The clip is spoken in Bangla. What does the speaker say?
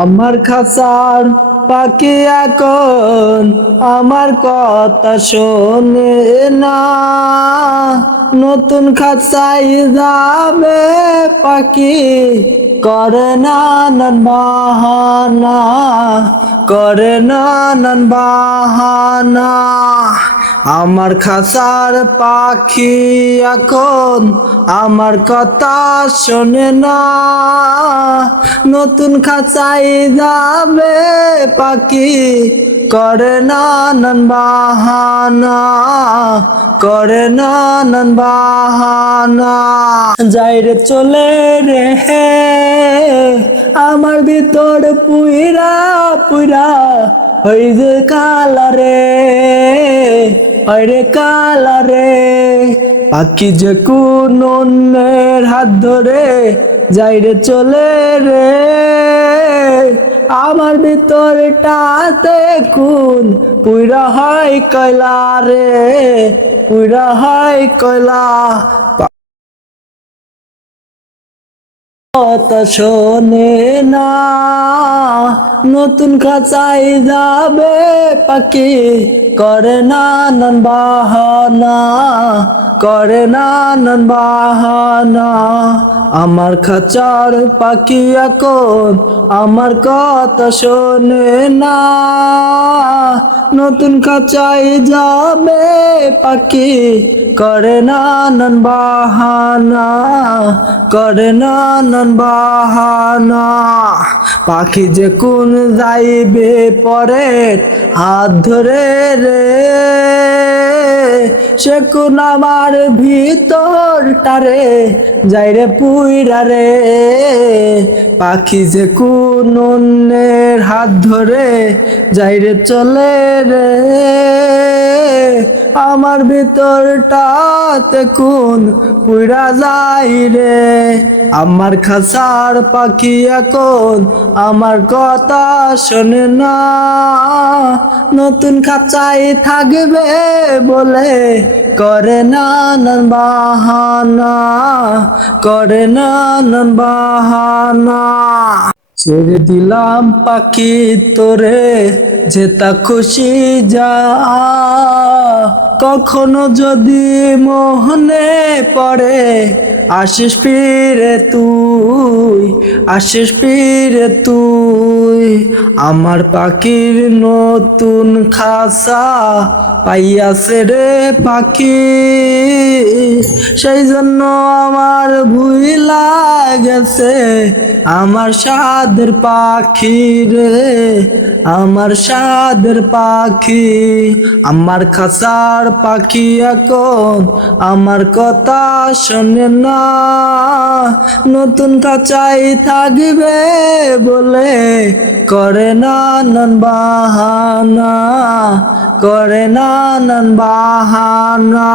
আমার খাঁচার পাখি এখন আমার কথা শোনে না। নতুন খাঁচাই যাবে পাখি, করে না নান বাহানা, করে না নান বাহানা। আমার খাঁচার পাখি এখন আমার কথা শোনে না। নতুন খাঁচাই যাবে পাখি, করে না নান বাহানা, করে না নান বাহানা। যাইরে চলে রে আমার ভিতর পুইরা পুইরা ওই যে কালা রে, ওরে কালা রে। পাখি যে কোন অন্যের হাত ধরে যাইরে চলে রে আমার ভিতরটাতে কোন পুইরা হয় কয়লা রে, পুইরা হয় কয়লা। কথা শোনে না, নতুন খাঁচাই যাবে পাখি, করে না নান বাহানা, করে না নান বাহানা। আমার খাঁচার পাখি এখন আমার কথা শোনে না। নতুন খাঁচাই যাবে পাখি, করে না নান বাহানা, করে না নান বাহানা। পাখি যে কোন যাইবে পরে হাত ধরে রে, সে কোন আমার ভিতরটারে যাইরে পুইরা রে। পাখি যে কোন অন্যের হাত ধরে যাইরে চলে রে আমার ভিতরটাতে কোন পুইরা যাই রে। আমার খাঁচার পাখি এখন আমার কথা শোনে না। নতুন খাঁচাই থাকবে বলে করে না নান বাহানা, করে না নান বাহানা। ছেড়ে দিলাম পাখি তোরে যেটা খুশি যা, কখনো যদি মোহনে পড়ে আসিস ফিরে তুই, আসিস ফিরে তুই। আমার পাখির নতুন খাঁচা পাইয়াছে রে পাখি, সেই জন্য আমার ভুইলা গেছে আমার সাদের পাখি রে, আমার সাদের পাখি। আমার খাঁচার পাখি এখন আমার কথা শোনে না। নতুন খাঁচাই থাকবে বলে করে না নান বাহানা, করে না নান বাহানা।